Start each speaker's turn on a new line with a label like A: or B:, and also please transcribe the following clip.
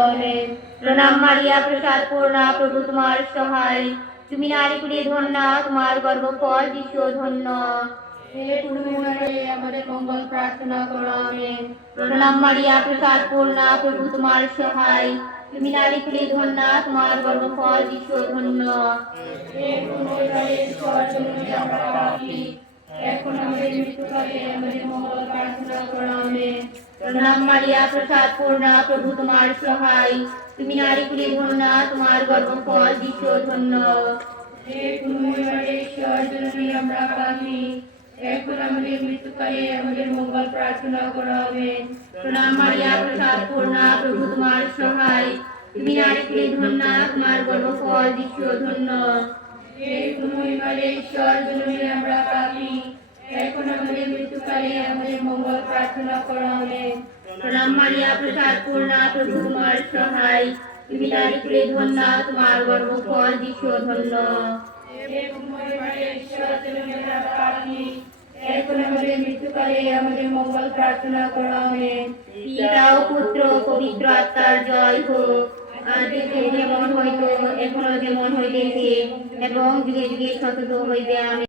A: Amen প্রণাম মারিয়া, প্রসাদ পূর্ণা, প্রভু তোমার সহায়। তুমি নারী কুলে ধন্যা, তোমার গর্ভফল যিশু ধন্য।
B: হে পূর্ণিমারে আমাদের মঙ্গল প্রার্থনা
A: পূর্ণা, প্রভু তোমার সহায়। তুমি নারী কুলে ধন্যা, তোমার গর্ভফল যিশু ধন্য। প্রণাম মারিয়া প্রসাদ পূর্ণা প্রভু তোমার সহায়। তুমি নারী কুলে ধন্যা তোমার গর্ভফল যিশু ধন্য।
B: হে পূর্ণিমারে ঈশ্বর জননী আমরা পাপী। এখন আমাদের মৃত্যুকালে আমাদের মঙ্গল প্রার্থনা করো আমেন
A: প্রণাম মারিয়া প্রসাদ পূর্ণা প্রভু তোমার সহায়। তুমি নারী কুলে ধন্যা তোমার গর্ভফল যিশু ধন্য।
B: হে পূর্ণিমারে ঈশ্বর জননী আমরা পাপী। এখন আমাদের মৃত্যুকালে আমাদের মঙ্গল প্রার্থনা করো আমেন
A: প্রণাম মারিয়া, প্রসাদ পূর্ণা, প্রভু তোমার সহায়। তুমি কুলে ধন্যা, তোমার গর্ভফল যিশু ধন্য।
B: এখন আমাদের মৃত্যুকালে আমাদের মঙ্গল প্রার্থনা করো আমেন
A: পিতা ও পুত্র পবিত্র আত্মার জয় হোক। যেমন হইতো, এখনও যেমন হইতেছে, এবং যুগে যুগে সতত হইবে আমি